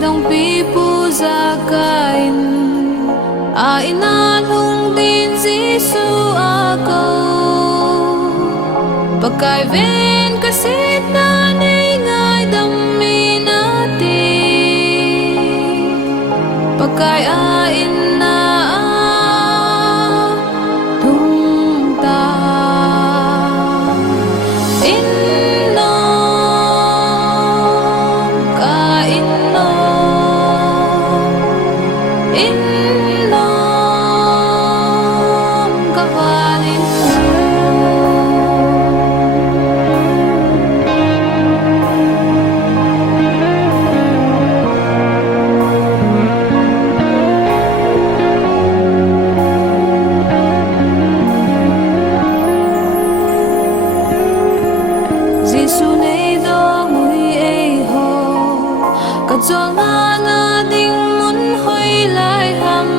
dong pipu zakain ainan hung din Giêsu ako pakai ven kasit na ngay dam minati pakai ain na tungta innom ka innom kapanin Giêsu nay dong ui ei ho ka chol na ding mun hoi lai ham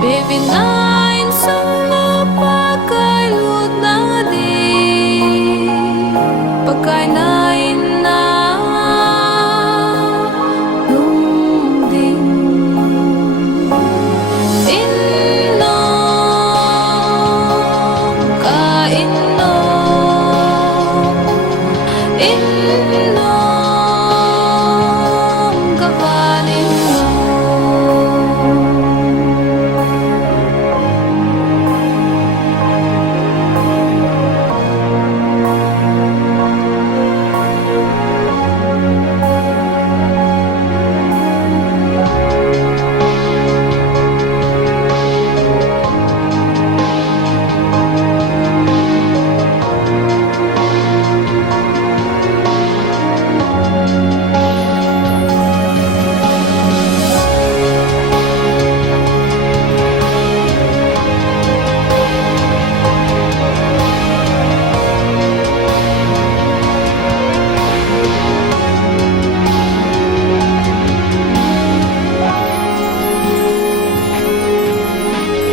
baby nine sung lo pa kai lut na di pa kai nine na lung ding innom ka innom kapanin mo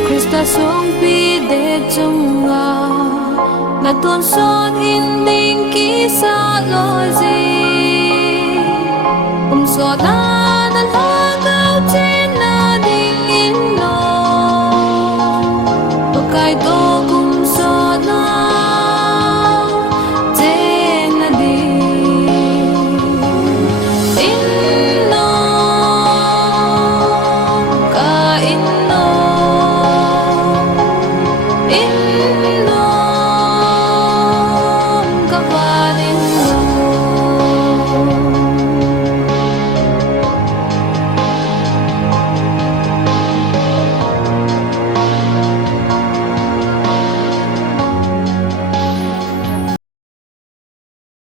Krista song pi de chunga na ton son in ding ki sa lo zi so na na lo gao chen na ding in lo pakai to